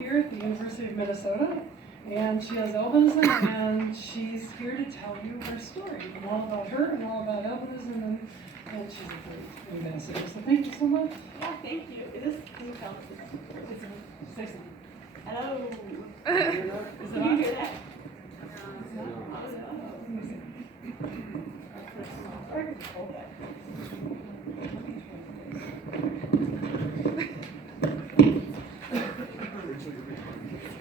Here at the University of Minnesota, and she has albinism, and she's here to tell you her story, and all about her, and all about albinism, and she's a great ambassador. So thank you so much. Yeah, thank you. Can you tell us? Say something. Hello. Is it Can you on? hear that?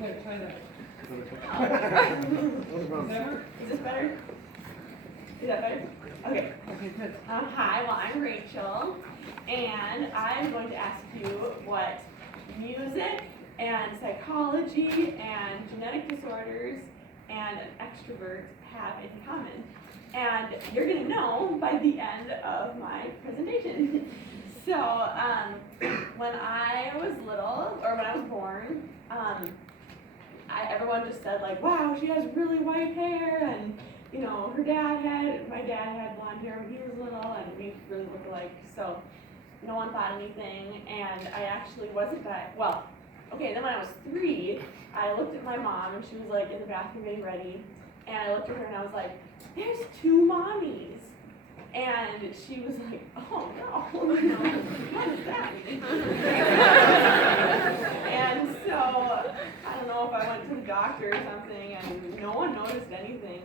Wait, try that. Is this better? Is that better? Okay. Okay, good. Hi, well, I'm Rachel, and I'm going to ask you what music and psychology and genetic disorders and an extrovert have in common. And you're going to know by the end of my presentation. So, when I was little, or when I was born, everyone just said, like, wow, she has really white hair, and you know, my dad had blonde hair when he was little, and we really look alike, so no one thought anything, and I actually wasn't that, well, okay, then when I was 3, I looked at my mom, and she was like in the bathroom getting ready, and I looked at her and I was like, there's 2 mommies. And she was like, oh no, what does that mean? And so, I don't know if I went to the doctor or something, and no one noticed anything.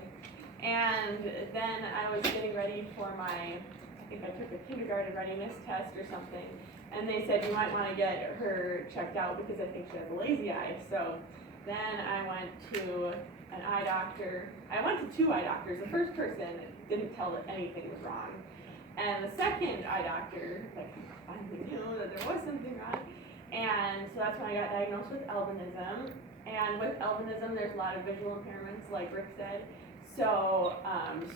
And then I was getting ready for I think I took a kindergarten readiness test or something, and they said you might want to get her checked out because I think she has a lazy eye. So then I went to an eye doctor. I went to 2 eye doctors. The first person didn't tell that anything was wrong. And the second eye doctor, like, finally knew that there was something wrong. And so that's when I got diagnosed with albinism. And with albinism, there's a lot of visual impairments, like Rick said. So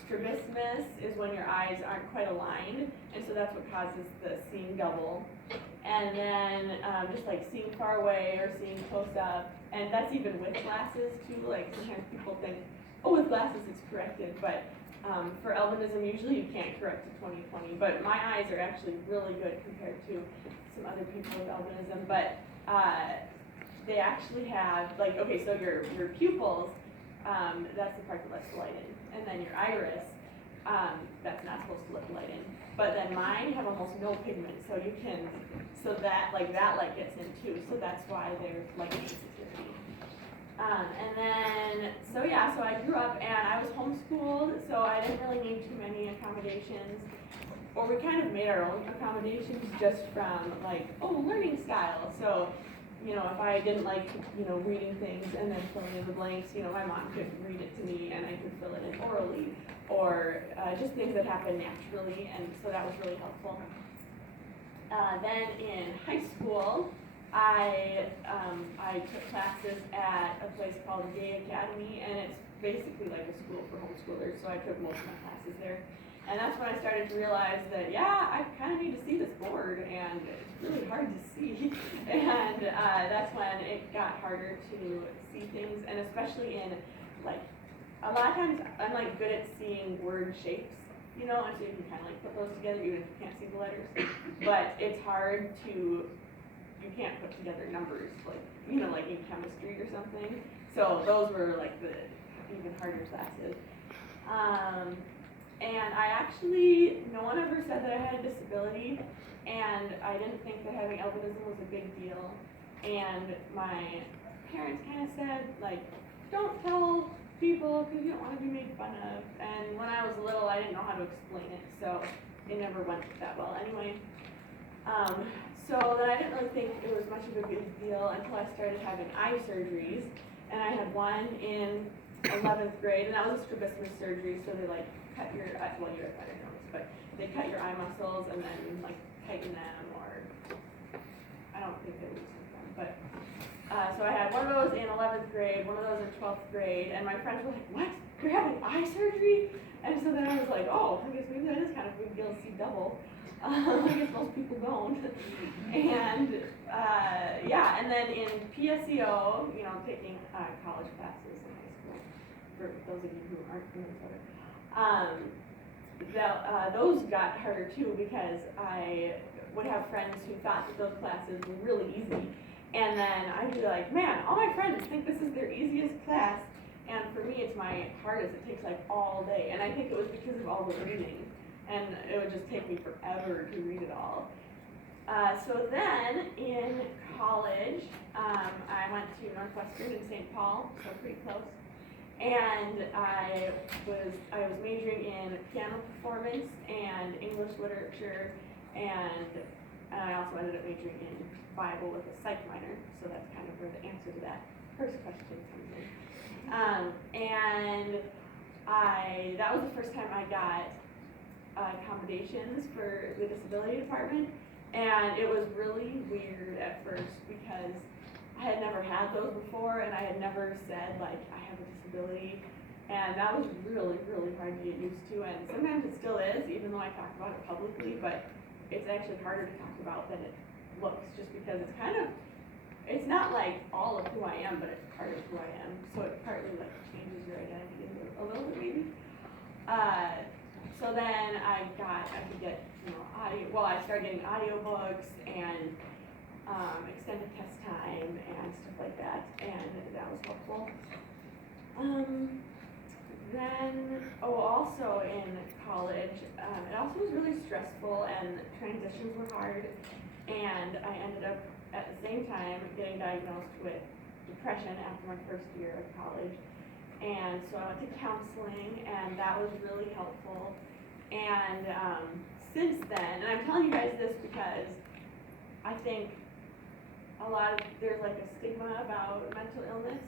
strabismus is when your eyes aren't quite aligned, and so that's what causes the seeing double. And then just like seeing far away or seeing close up, and that's even with glasses too. Like sometimes people think, oh, with glasses it's corrected, but for albinism usually you can't correct to 20/20. But my eyes are actually really good compared to some other people with albinism. But they actually have, like, okay, so your pupils. That's the part that lets the light in. And then your iris, that's not supposed to let the light in. But then mine have almost no pigment, so you can, that light gets in too. So that's why they're light sensitivity. And then, so I grew up and I was homeschooled, so I didn't really need too many accommodations. Or we kind of made our own accommodations just from like, learning style. So, you know, if I didn't like, reading things and then filling in the blanks, my mom could read it to me and I could fill it in orally, or just things that happen naturally, and so that was really helpful. Then in high school, I took classes at a place called the Gay Academy, and it's basically like a school for homeschoolers, so I took most of my classes there. And that's when I started to realize that, I kind of need to see this board, and it's really hard to see. And that's when it got harder to see things, and especially in, like, a lot of times I'm, like, good at seeing word shapes, and so you can kind of, like, put those together even if you can't see the letters. But it's hard you can't put together numbers, like, like in chemistry or something. So those were, like, the even harder classes. And no one ever said that I had a disability, and I didn't think that having albinism was a big deal. And my parents kind of said, like, don't tell people because you don't want to be made fun of. And when I was little, I didn't know how to explain it, so it never went that well anyway. So then I didn't really think it was much of a big deal until I started having eye surgeries. And I had one in 11th grade, and that was a strabismus surgery, so they, like, cut your, you have better notes, but they cut your eye muscles and then, like, tighten them, or I don't think they loosen them, but so I had one of those in 11th grade, one of those in 12th grade, and my friends were like, what, you're having eye surgery? And so then I was like, oh, I guess maybe that is kind of a big deal to see double. I guess most people don't. And and then in PSEO, taking college classes in high school, for those of you who aren't from Minnesota, those got harder too, because I would have friends who thought that those classes were really easy, And then I'd be like, man, all my friends think this is their easiest class, and for me it's my hardest. It takes like all day, and I think it was because of all the reading, and it would just take me forever to read it all. So then in college, I went to Northwestern in St. Paul, so pretty close, and I was majoring in piano performance and English literature, and I also ended up majoring in Bible with a psych minor, so that's kind of where the answer to that first question comes in. And that was the first time I got accommodations for the disability department, and it was really weird at first because I had never had those before, and I had never said, like, I have a disability, and that was really, really hard to get used to, and sometimes it still is, even though I talk about it publicly, but it's actually harder to talk about than it looks, just because it's not like all of who I am, but it's part of who I am, so it partly like changes your identity a little bit maybe. So then I could get, I started getting audiobooks and extended test time and stuff like that, and that was helpful. Then, also in college, it also was really stressful and transitions were hard, and I ended up at the same time getting diagnosed with depression after my first year of college. And so I went to counseling, and that was really helpful. And since then, and I'm telling you guys this because I think there's like a stigma about mental illness,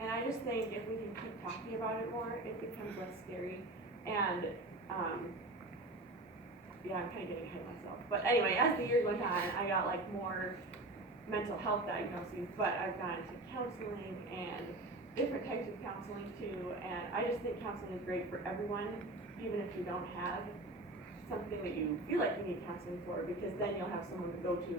and I just think if we can keep talking about it more, it becomes less scary. And I'm kind of getting ahead of myself. But anyway, as the years went on, I got like more mental health diagnoses, but I've gone to counseling and different types of counseling too, and I just think counseling is great for everyone, even if you don't have something that you feel like you need counseling for, because then you'll have someone to go to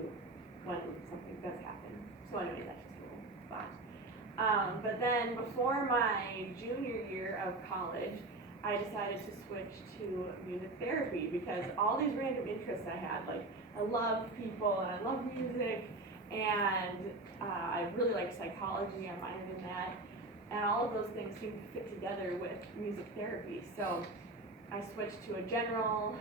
when something does happen. So anyway, that's just a little thought. But then before my junior year of college, I decided to switch to music therapy because all these random interests I had, like I love people and I love music, and I really like psychology, I minored in that, and all of those things seemed to fit together with music therapy. So I switched to a general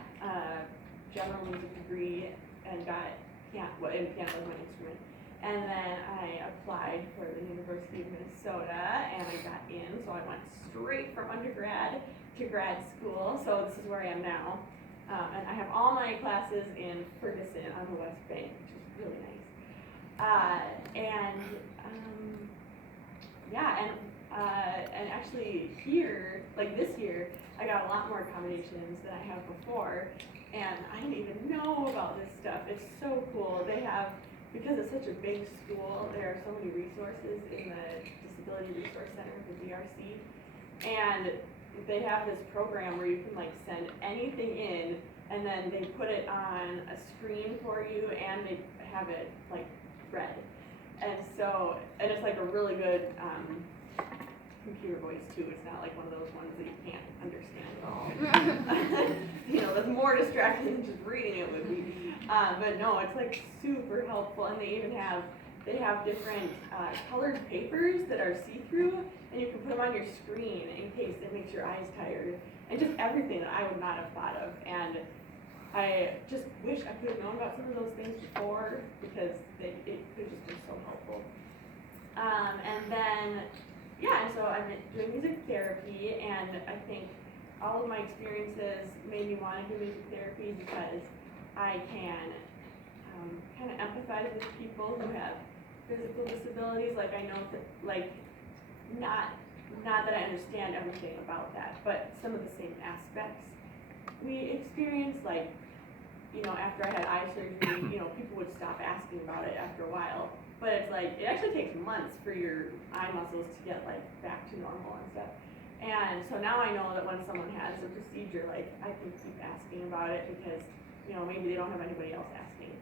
music degree and got piano was my instrument. And then I applied for the University of Minnesota and I got in, so I went straight from undergrad to grad school. So this is where I am now. And I have all my classes in Ferguson on the West Bank, which is really nice. And actually here, like this year, I got a lot more accommodations than I have before, and I didn't even know about this stuff. It's so cool. They have, because it's such a big school, there are so many resources in the Disability Resource Center, the DRC, and they have this program where you can like send anything in, and then they put it on a screen for you, and they have it like read. And it's like a really good computer voice too. It's not like one of those ones that you can't understand at all. That's more distracting than just reading it would be. But no, it's like super helpful, and they have different colored papers that are see-through, and you can put them on your screen in case it makes your eyes tired, and just everything that I would not have thought of. And I just wish I could have known about some of those things before, because it could just be so helpful. And so I've been doing music therapy, and I think all of my experiences made me want to do music therapy because I can kind of empathize with people who have physical disabilities. Like I know that, like, not that I understand everything about that, but some of the same aspects we experience. Like, after I had eye surgery, people would stop asking about it after a while. But it's like, it actually takes months for your eye muscles to get like back to normal and stuff. And so now I know that when someone has a procedure, like I can keep asking about it because, maybe they don't have anybody else asking.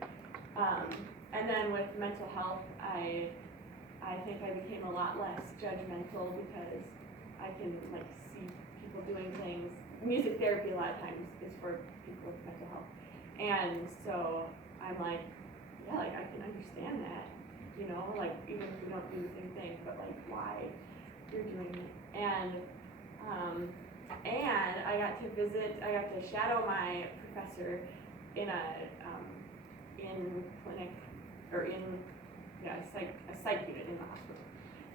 And then with mental health, I think I became a lot less judgmental because I can like see people doing things. Music therapy a lot of times is for people with mental health. And so I'm like, yeah, like I can understand that. you know, like even if you don't do the same thing, but like why you're doing it. And I got to shadow my professor in a clinic, or a psych unit in the hospital.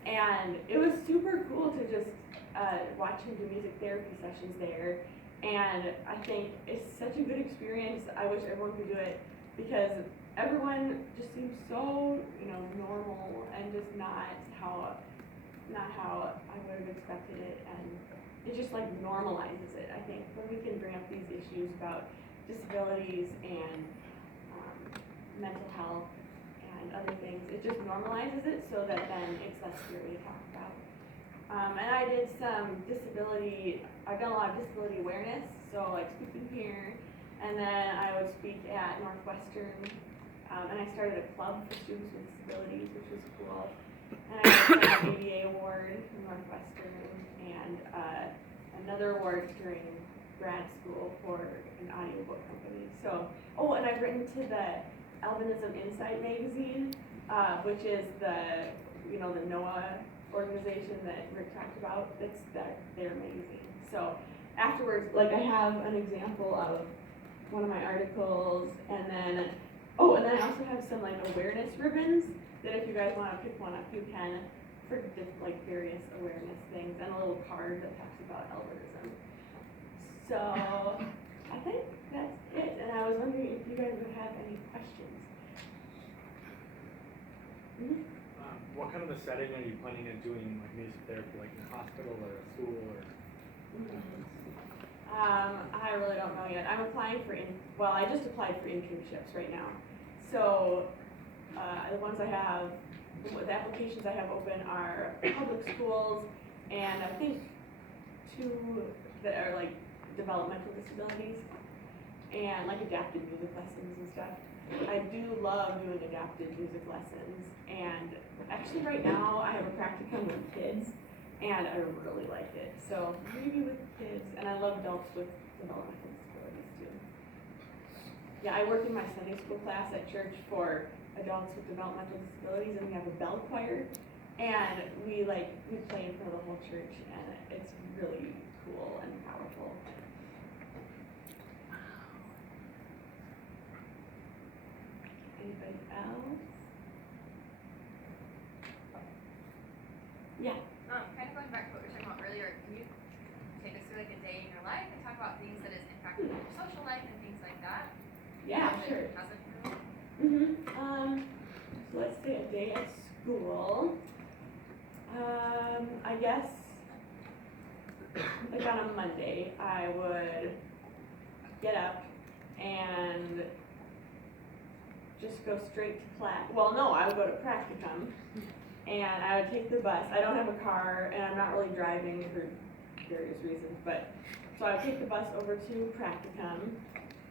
And it was super cool to just watch him do music therapy sessions there. And I think it's such a good experience. I wish everyone could do it, because everyone just seems so, normal, and just not how I would have expected it. And it just like normalizes it. I think when we can bring up these issues about disabilities and mental health and other things, it just normalizes it so that then it's less scary to talk about. And I did I've done a lot of disability awareness, so like speaking here, and then I would speak at Northwestern, and I started a club for students with disabilities, which was cool. And I got an ABA award from Northwestern, and another award during grad school for an audiobook company. So, and I've written to the Albinism Insight magazine, which is the NOAA organization that Rick talked about. It's their magazine. So afterwards, like, I have an example of one of my articles, and then I also have some like awareness ribbons that if you guys want to pick one up, you can, for like various awareness things, and a little card that talks about albinism. So I think that's it, and I was wondering if you guys would have any questions. Mm-hmm. What kind of a setting are you planning on doing like music therapy, like in a hospital or a school or? I really don't know yet. I'm applying I just applied for internships right now. So the applications I have open are public schools, and I think 2 that are like developmental disabilities, and like adapted music lessons and stuff. I do love doing adapted music lessons, and actually right now I have a practicum with kids, and I really like it. So maybe with kids, and I love adults with developmental disabilities too. Yeah, I work in my Sunday school class at church for adults with developmental disabilities, and we have a bell choir, and we play in front of the whole church, and it's really cool and powerful. Anybody else? Yeah. Kind of going back to what we were talking about earlier, can you take us through like a day in your life and talk about things that has impacted your social life and things like that? Yeah, sure. So let's say a day at school. I guess like on a Monday, I would get up and just go straight to class. Well, no, I would go to practicum, and I would take the bus. I don't have a car, and I'm not really driving for various reasons, but so I would take the bus over to practicum,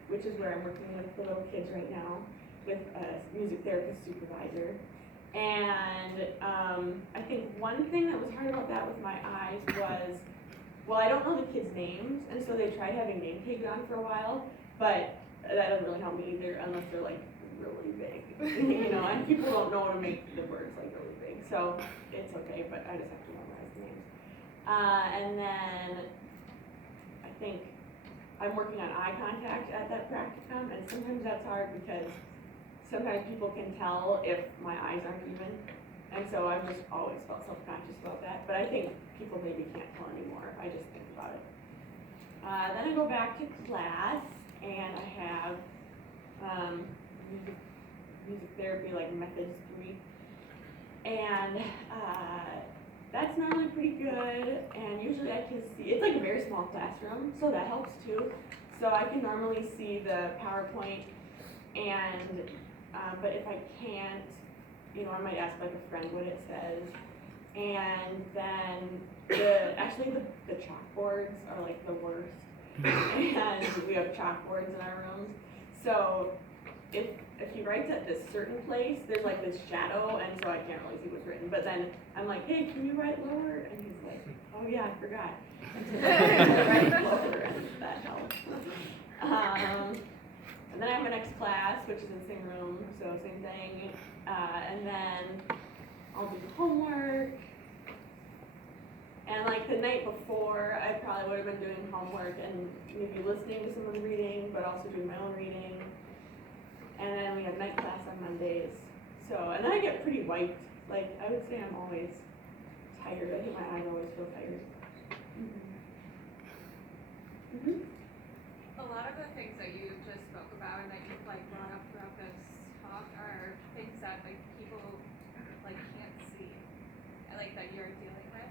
which is where I'm working with the little kids right now, with a music therapist supervisor. And I think one thing that was hard about that with my eyes was, I don't know the kids' names, and so they tried having name tags on for a while, but that doesn't really help me either unless they're like really big, and people don't know to make the words like really big, so it's okay, but I just have to memorize the names. And then I think I'm working on eye contact at that practicum, and sometimes that's hard because sometimes people can tell if my eyes aren't even, and so I've just always felt self-conscious about that, but I think people maybe can't tell anymore if I just think about it. Then I go back to class, and I have music therapy, like methods 3, and that's normally pretty good, and usually I can see, it's like a very small classroom, so that helps too. So I can normally see the PowerPoint, and but if I can't, I might ask like a friend what it says. And then the chalkboards are like the worst, and we have chalkboards in our rooms. So if he writes at this certain place, there's like this shadow, and so I can't really see what's written. But then I'm like, hey, can you write lower? And he's like, oh yeah, I forgot. And so I write lower, and that helps. And then I have my next class, which is in the same room, so same thing. And then I'll do homework. And like the night before, I probably would have been doing homework and maybe listening to someone reading, but also doing my own reading. And then we have night class on Mondays. So, and then I get pretty wiped. Like, I would say I'm always tired. I think my eyes always feel tired. A lot of the things that you just spoke about and that you've like brought up throughout this talk are things that like people like can't see and like that you're dealing with.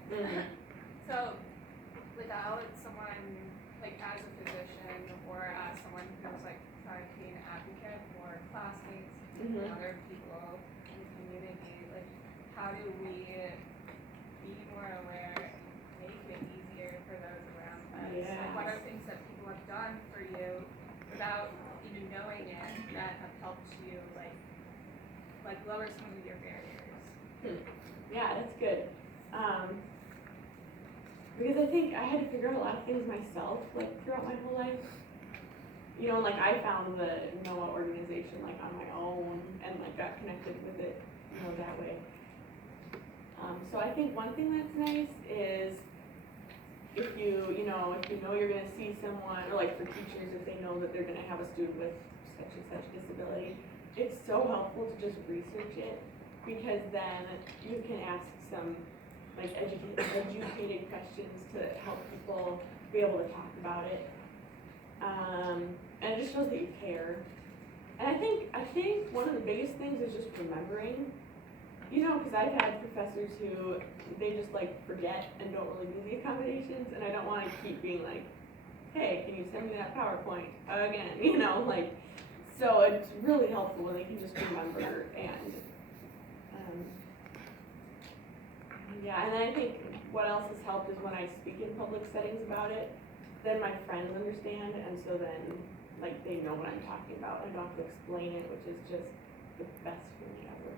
So without someone like as a physician or as someone who's like trying to be an advocate for classmates and other people in the community, like how do we be more aware, make it easier for those around us? Yes. Like what are things that people have done for you without even knowing it that have helped you like lower some of your barriers? Yeah, that's good. Because I think I had to figure out a lot of things myself, like throughout my whole life. You know, like I found the NOAA organization like on my own and like got connected with it, you know, that way. So I think one thing that's nice is if you know you're gonna see someone, or like for teachers, if they know that they're gonna have a student with such and such disability, it's so helpful to just research it, because then you can ask some like educated questions to help people be able to talk about it. And it just shows that you care. And I think one of the biggest things is just remembering. You know, because I've had professors who they just like forget and don't really do the accommodations, and I don't want to keep being like, hey, can you send me that PowerPoint again? You know, like, so it's really helpful when they can just remember. And yeah, and then I think what else has helped is when I speak in public settings about it, then my friends understand, and so then like they know what I'm talking about. I don't have to explain it, which is just the best feeling ever.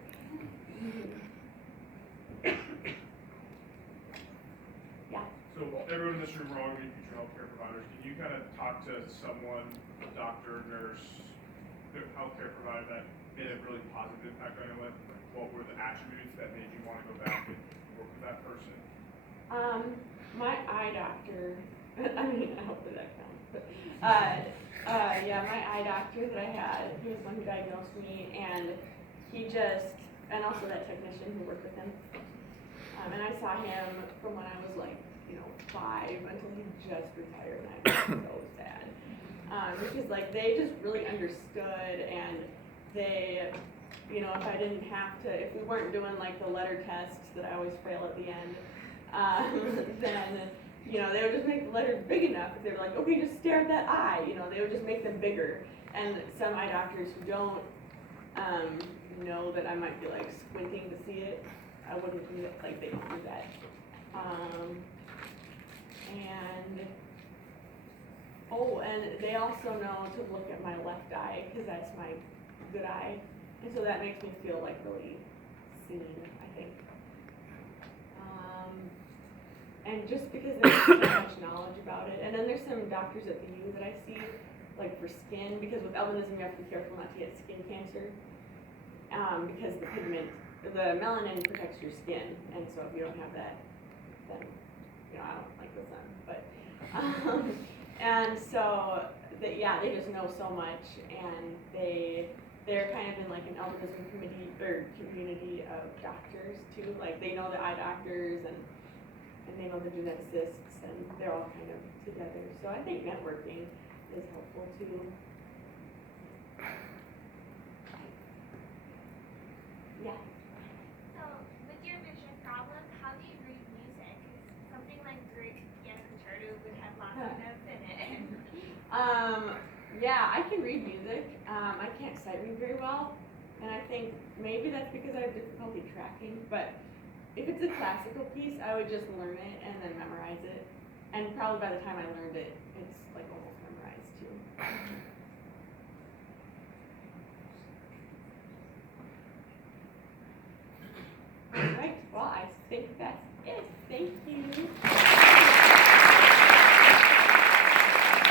Yeah. So everyone in this room, we're all going to be future healthcare providers. Can you kind of talk to someone, a doctor, nurse, healthcare provider that made a really positive impact on your life? What were the attributes that made you want to go back and work with that person? My eye doctor, I mean, I hope that counts, but, yeah, my eye doctor that I had, he was the one who diagnosed me, and and also that technician who worked with him. And I saw him from when I was like, 5 until he just retired, and I was so sad. Because like, they just really understood, and they, if I didn't have to, if we weren't doing like the letter tests that I always fail at the end, then, they would just make the letters big enough. If they were like, okay, just stare at that eye, they would just make them bigger. And some eye doctors who don't know that I might be like squinting to see it, I wouldn't do it, like they don't do that. And they also know to look at my left eye, because that's my good eye. And so that makes me feel like really seen, I think. And just because there's so much knowledge about it. And then there's some doctors at the U that I see, like for skin, because with albinism you have to be careful not to get skin cancer. Because the melanin protects your skin, and so if you don't have that, then, I don't like the sun, but, and so, they just know so much, and they're kind of in like an albinism community of doctors too, like they know the eye doctors, and they know the geneticists, and they're all kind of together, so I think networking is helpful too. Yeah. So, with your vision problem, how do you read music? Something like Rick Guidotti would have lots of notes in it. Yeah, I can read music. I can't sight read very well, and I think maybe that's because I have difficulty tracking, but if it's a classical piece, I would just learn it and then memorize it, and probably by the time I learned it, it's like almost memorized too.